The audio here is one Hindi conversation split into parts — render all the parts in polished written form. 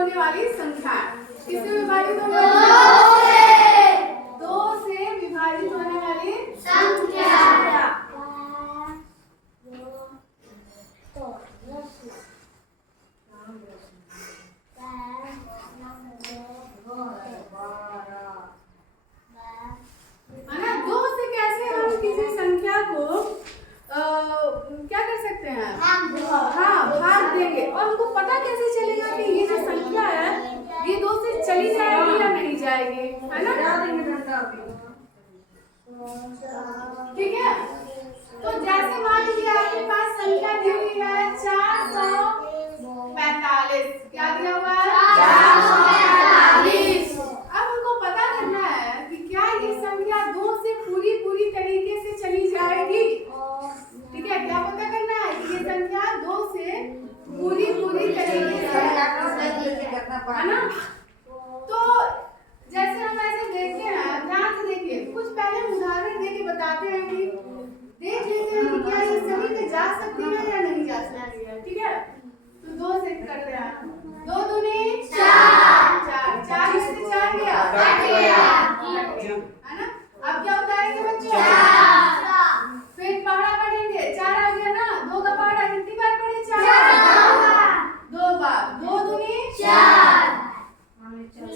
होने वाली संख्या। किससे विभाजित होने वाली? 2 से विभाजित होने वाली संख्या। है ना? 2 से कैसे हम किसी संख्या को क्या कर सकते हैं? हाँ, भाग देंगे। और हमको पता कैसे चलेगा कि ये जो संख्या है ये 2 से चली जाएगी या नहीं जाएगी, है ना? ठीक है। तो जैसे मान लीजिए आपके पास संख्या दी हुई है 445। क्या दिया हुआ है? 445। अब हमको पता करना है कि क्या ये संख्या 2 से पूरी तरीके से चली जाएगी। ठीक है, क्या पता करना है कि ये संख्या 2 से पूरी तरीके से, है ना? तो जैसे हम ऐसे देखते हैं, ध्यान से देखिए, कुछ पहले उदाहरण देके बताते हैं कि देख लेते हैं कि क्या ये सही में जा सकती है या नहीं जा सकती है। ठीक है, तो 2 से करते हैं। 2 दूनी 4, 4 में से 4 गया, है ना? अब क्या उतारेंगे बच्चों? 4। फिर पहाड़ा पढ़ेंगे, 4 आ गया ना, 2 का पहाड़ा कितनी बार पढ़े? 4 2 बार। 2 दूनी 4,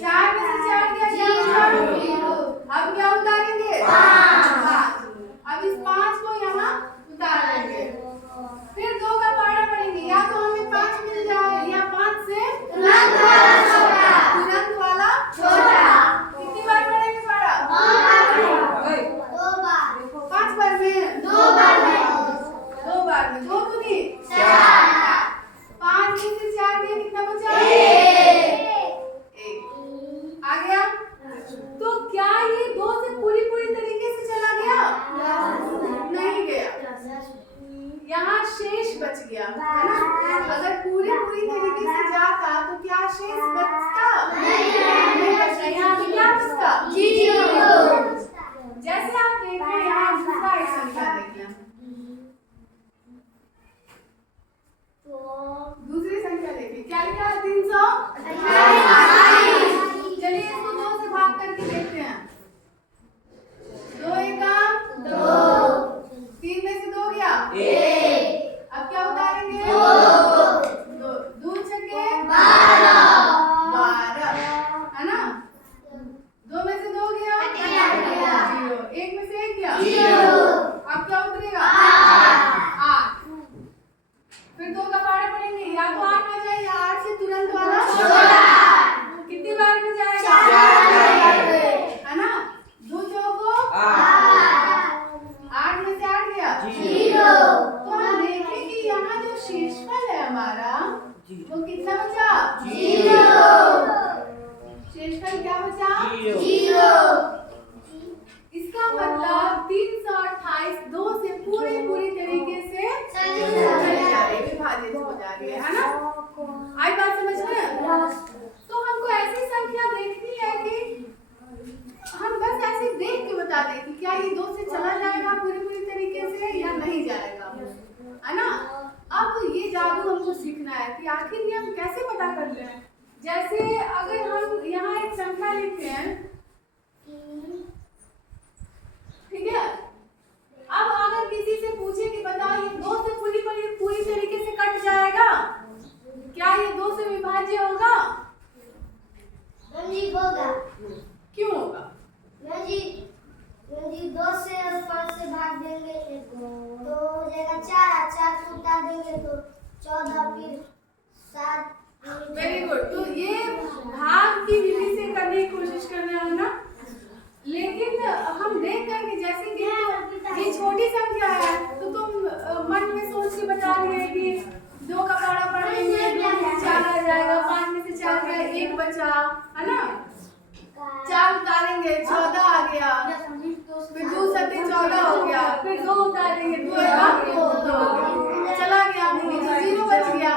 4 में से 4 गया, 0। अब क्या उतारेंगे? 5। अब इस 5 को यहाँ उतार देंगे। फिर 2 का पहाड़ा पढ़ेंगे, या तो हमें 5 मिल जाए या 5 से तुरंत वाला छोटा। कितनी बार पढ़ेंगे पहाड़ा? 2 बार। 5 बार में? 2 बार में। 2 दूनी 4। 5 में से 4 दिया, कितना बचा? 1 आ गया। तो क्या ये 2 से पूरी तरीके से चला गया? नहीं गया, यहाँ शेष बच गया, है ना? अगर पूरी तरीके से जाता तो क्या शेष बचता? नहीं बचता। यहाँ पे क्या बचता? 0। जैसे आप देख रहे हैं, यहाँ दूसरा एक संख्या देखिए, दूसरी संख्या देखिए, क्या लिखा है? 328। चलिए इसको 2 से भाग करके देखते हैं। 2 एका 2, 3 में से 2 गया 1। अब क्या उतारेंगे? 2 2 छक्के 12, है ना? 2 में से 2 गया 0, 1 में से 1 गया 0। अब क्या उतरेगा? 8। फिर 2 का पहाड़ा पढ़ेंगे, या तो 8 आ जाए या 8 से तुरंत वाला छोटा। कितनी बार में जाएगा? 4 है ना? 2 चौको 8 में से 8 गया 0। तो हम देखें कि यहाँ जो शेषफल है हमारा वो कितना बचा? 0। शेषफल क्या बचा? 0। इसका मतलब 328 2 से पूरी तरीके से विभाजित हो जा रही है ना? आई बात समझ में? तो हमको ऐसी संख्या देखनी है कि हम बस ऐसे देख के बता दें कि क्या ये 2 से चला जाएगा पूरी तरीके से या नहीं जाएगा, है ना? अब ये जादू हमको सीखना है कि आखिर ये हम कैसे पता कर लें। जैसे अगर हम यहाँ एक संख्या लिखते हैं, ठीक है, अब अगर किसी से पूछे कि बताओ ये 2 से पूरी तरीके से कट जाएगा, क्या ये 2 से विभाज्य होगा? नहीं होगा। क्यों होगा? नहीं 2 से और 5 से भाग देंगे तो हो जाएगा 4, 4 को उतार देंगे तो 14, फिर 7। Very good. तो ये भाग की विधि से करने की कोशिश करना है ना, लेकिन हम देख करके जैसे कि ये छोटी संख्या है तो तुम मन में सोच के बता रही कि 2 का पहाड़ा पढ़ेंगे 4 आ जाएगा, 5 में से 4 गया 1 बचा, है ना? 4 उतारेंगे 14 आ गया, फिर 2 सत्ते 14 हो गया, फिर 2 उतारेंगे 2 चला गया, 0 बच गया।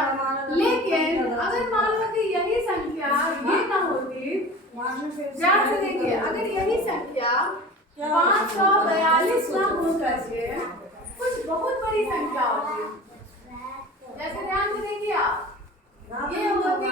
लेकिन अगर मान लो कि यही संख्या ये ना होती, ध्यान से देखिए, अगर यही संख्या 542 ना हो करके कुछ बहुत बड़ी संख्या होती, जैसे ध्यान से देखिए आप, ये होती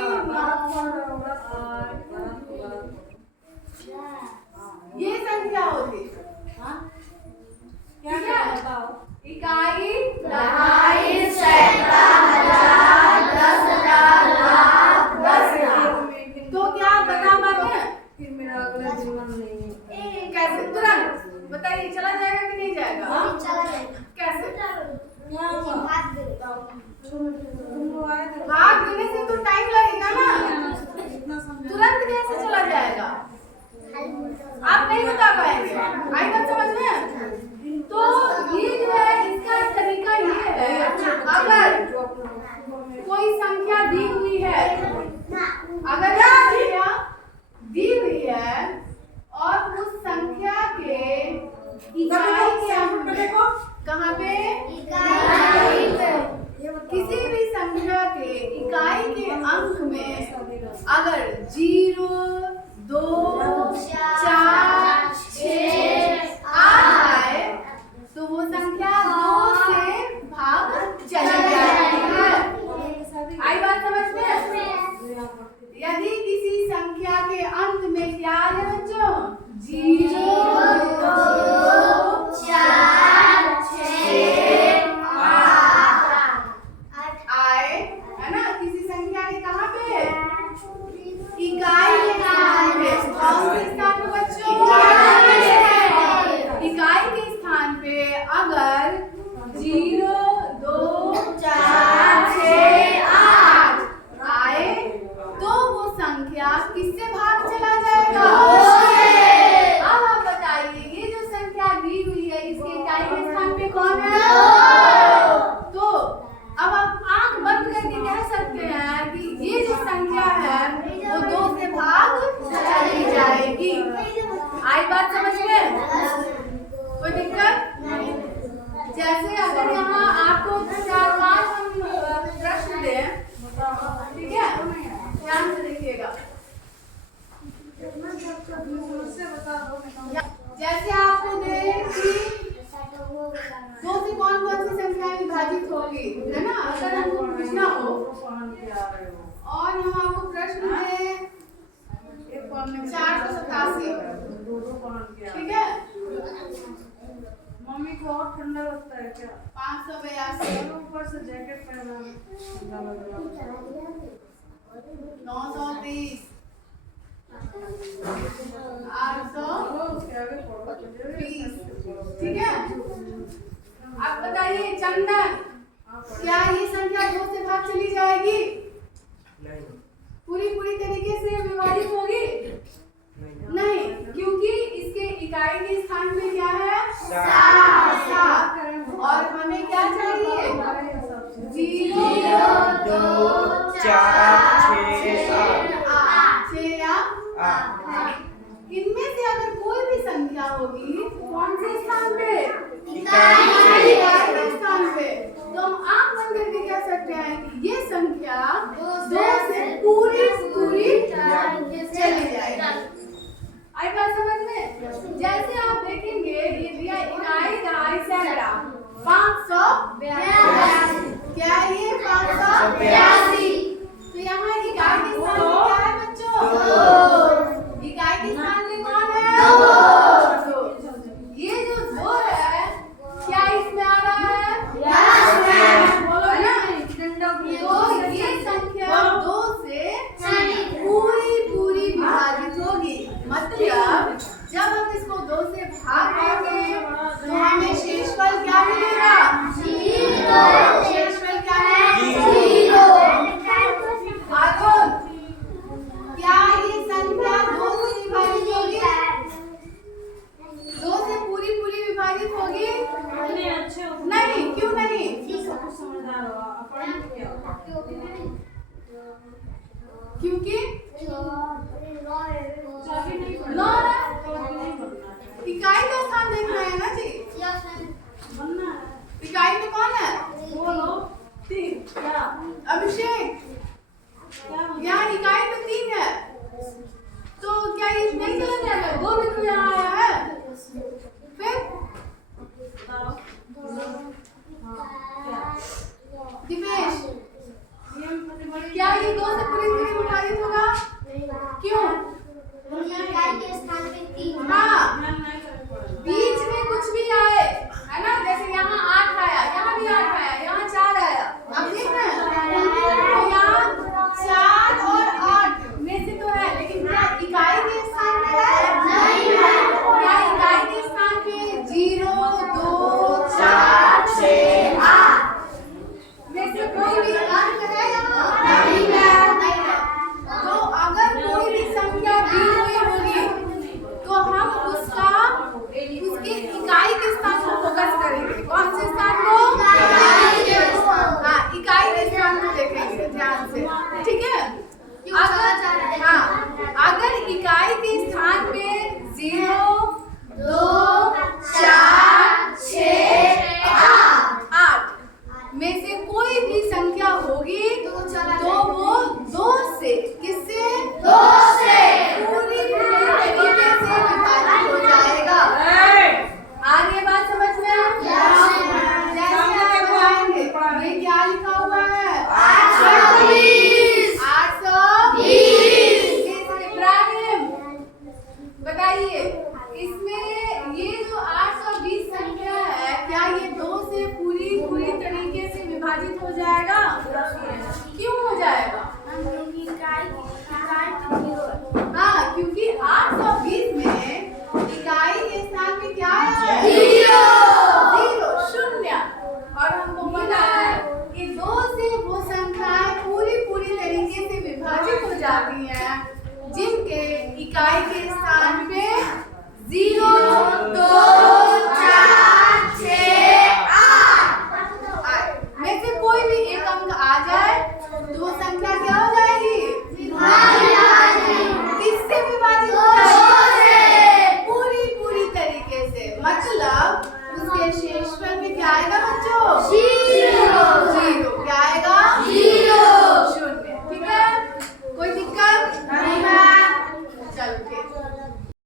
अगर संख्या दी हुई है और उस संख्या के इकाई के अंक में कहाँ पे इकाई पे किसी भी संख्या के इकाई के अंक में अगर 0, 2, 4, 6, 8 आए तो वो संख्या 2 से भाग चली जाती है। आई बात समझ में? यदि किसी संख्या के अंत में क्या है बच्चों? 0, 2, 4, 6, 8 आए, है ना? किसी संख्या के कहाँ पे? इकाई के स्थान पे। कौन से स्थान पे बच्चों? इकाई के स्थान पे अगर 0, 2, 4, 6, 8 आए तो वो संख्या किससे भाग चला जाएगा? अब आप बताइए, ये जो संख्या दी हुई है इसके इकाई के स्थान पे कौन है? तो अब आप आंख बंद करके कह सकते हैं कि ये जो संख्या है वो 2 से भाग चली जाएगी। आई बात समझ में? कोई दिक्कत? जैसे अगर यहाँ आपको 4-5 हम प्रश्न दें, ठीक है, ध्यान से देखिएगा। जैसे आपको दे कि 2 से कौन कौन सी संख्याएं विभाजित होगी, है ना? अगर हमको पूछना हो और हम आपको प्रश्न में 487, ठीक है, मम्मी को और ठंडा लगता है क्या? 582, ऊपर से जैकेट पहना 930, 830, ठीक है। अब बताइए चंदन, क्या ये संख्या 2 से भाग चली जाएगी? पूरी तरीके से विभाजित होगी? नहीं, क्योंकि इसके इकाई के स्थान में क्या है? 7। और हमें क्या चाहिए? 0, 2, 4, 6 या 8। इनमें से अगर कोई भी संख्या होगी कौन से स्थान पे? इकाई के स्थान पे। तो हम आंख बंद करके कह सकते हैं कि ये संख्या 2 से पूरी चली जाएगी। आई बात समझ में? जैसे आप देखेंगे ये दिया इकाई, दहाई, सैकड़ा, 582। क्या ये 582? तो यहाँ इकाई के स्थान में क्या है बच्चों? 2। इकाई के स्थान में कौन है? 2। ये जो 2 है क्या इसमें आ रहा है? बोलो ना। तो ये संख्या 2 से पूरी विभाजित होगी। मतलब जब हम इसको 2 से भाग देंगे तो हमें शेषफल क्या मिलेगा? 0। शेषफल क्या है? 0। आगोन, क्या ये संख्या 2 से विभाजित होगी? 2 से पूरी विभाजित होगी? नहीं, क्यों नहीं? क्योंकि इकाई का स्थान देखना है ना जी। इकाई में कौन है? 3। अभिषेक, यहाँ इकाई में 3 है, तो क्या ये नहीं चला जाएगा? 2 भी तो यहाँ आया है। फिर दिपेश, क्या ये 2 से पूरी विभाजित होगा? क्यों? हाँ, बीच में कुछ भी आए, है ना? जैसे यहाँ 8 आया, यहाँ भी 8 आया, यहाँ 4 आया, आप देख रहे हैं? अगर इकाई के स्थान पे 0, 2, 4, 6, 8 में से कोई भी संख्या होगी तो वो 2 से किससे 2 से पूरी तरीके से विभाजित हो जाएगा। आगे बात समझ में जैसे आप बताएंगे ये क्या लिखा हुआ है 820 इब्राहिम बताइए इसमें ये जो 820 संख्या है क्या ये 2 से पूरी तरीके से विभाजित हो जाएगा? क्यों हो जाएगा? हाँ क्योंकि 820 में इकाई के स्थान पे क्या है 0 शून्य और हमको पता है कि 2 से वो संख्याएं पूरी तरीके से विभाजित हो जाती हैं जिनके इकाई के स्थान पे 0, 2